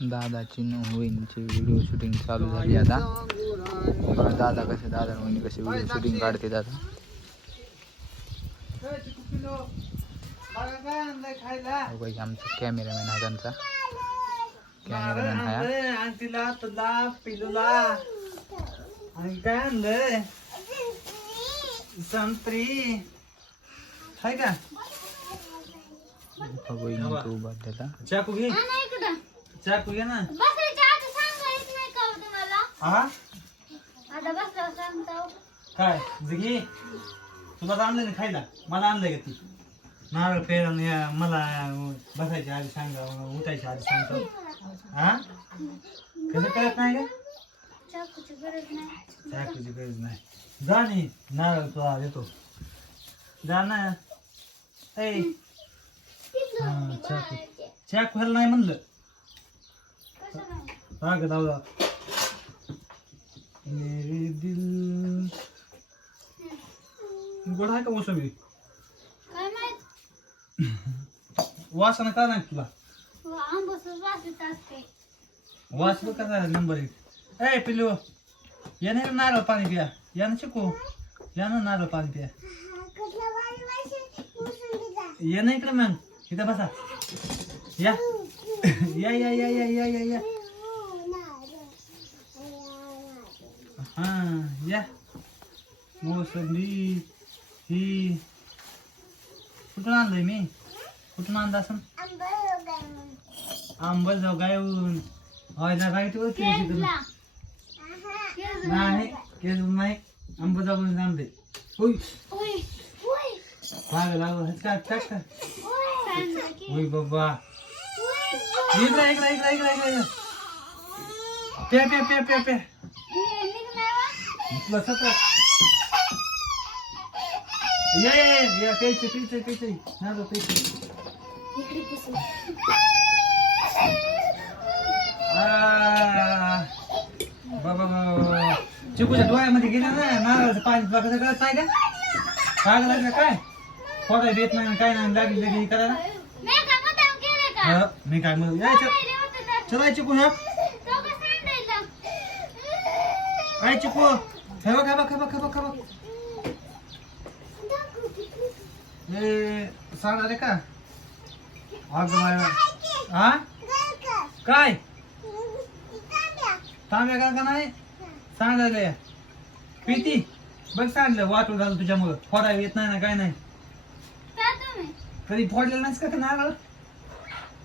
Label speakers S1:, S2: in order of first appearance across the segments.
S1: दादाची होईनची video shooting चालू झाली आता. बघा दादा कसे दादा वहिनी कसे व्हिडिओ शूटिंग काढते दादा. आमचा कॅमेरामॅन आहे त्यांचा. कॅमेरामॅन आहे
S2: तिला तुला पिलूला. आणि काय आणलं संत्री. हाय का?
S1: उभा त्याला.
S2: चाकू घे
S3: हा, नाही.
S2: चाकू घे ना?
S3: नाही हो तुम्हाला?
S2: हा?
S3: सांगता.
S2: काय? घे तुला आणलं ना खायला. मला आणलंय का ती? नारळ पेरण मला बसायच्या आधी सांगा उठायच्या आधी सांगतो हा. कसं कळत नाही का?
S3: चाकूची गरज नाही.
S2: नाही. जा नी नारळ तुला देतो. जा ना. हा, चाकू चाकू ह्याला नाही म्हणलं.
S3: नाही?
S2: राग दादा मेरे दिल. गोड आहे का मोसंबी?
S3: काय माहीत?
S2: वासना का नाही तुला?
S3: हो, आंबूसच वासीत असते.
S2: वास बघ कसा नंबर एक. ए पिल्लू या नाही नारळ पाणी पिया. या ना चिकू. या ना नारळ पाणी पिया. ये ना इकडे मग इथं बसा. या. या या या या या या या. हा या. मोसंबी ही. कुठून आणलंय मी? कुठून आणलं असं? आंबल जाऊ गायहून व्हायला काय तू
S3: केजला. केजला.
S2: नाही केस नाही. आंबा जाऊन आणलंय. होय.
S3: ओय,
S2: लाग लाग काय उई बाबा. इकडे इकडे इकडे इकडे इकडे पे पे पे पे पे
S3: हे निघणार
S2: ये ये ये प्यायचे प्यायचे प्यायचे. ना प्यायचे. बाबा बाबा चिकूच्या डोळ्यामध्ये गेलं ना नारळाचं पाणी बघा कसं काय का? काय लागलं काय? फोडा देत नाही काय नाही लागली लगे करायला
S3: मी का मुद्दाम केलं का?
S2: हा, मी काय म्हणू? यायचं. चला चिकू
S3: सांगायला?
S2: काय चिकू हे. बघ हे बघ हे बघ हे बघ हे बघ हे सांगणार आहे का? अगं माय हा? काय? तांब्या का का नाही? सांगायला प्रीती बघ सांगलं वाटून झालं तुझ्यामुळं. फोडा येत नाही ना काय नाही? कधी फोडलेलं नाहीस का नारळ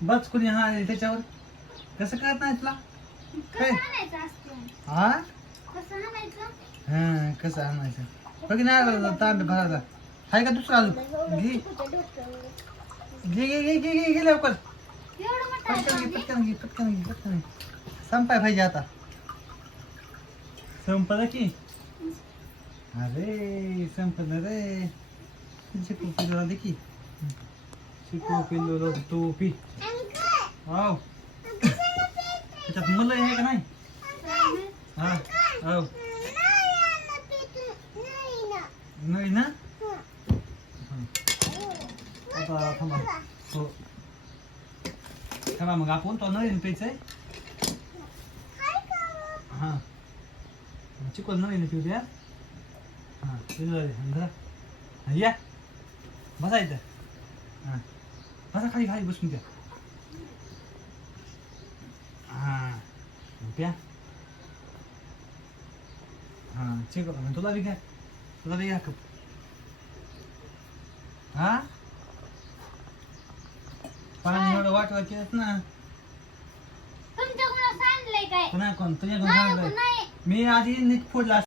S2: बस कुणी हा त्याच्यावर? कसं कळत नाही तुला? काय?
S3: कसं आणायचं असतं?
S2: हा?
S3: कसं आणायचं?
S2: हा कसं आणायचं? बघ नारळ तांबे भरायचा हाय का दुसरा अजून? घे. घे घे घे घे घे घे लवकर.
S3: एवढं मोठं आहे
S2: पटकन घे
S3: तांबे?
S2: पटकन घे पटकन घे पटकन घे. संपाय पाहिजे आता. संपलं की? अरे संपलं रे. चिकू पिल्लो दे की. चिकू पिल्लो तू पी हो त्याच्यात मुलं आहे का नाही? हा हो नाही ना? आता थांबा. हो. थांबा मग आपण तो नळीन प्यायचंय हा. चिकन नळीने पिऊ द्या. हा पिऊ द्या धरा. हा, या. बसायचं हा. बसा खाली खाली बसून द्या प्या हा चिकन तुला बी घ्या तुला बी घ्या कप हा? पाणी एवढं वाटलं केलं ना।
S3: तुमच्याकडून सांडलंय काय?
S2: पुन्हा कोण तुझ्या कोण
S3: माझ्याकडून
S2: सांगलंय? मी आधी नीट फोडला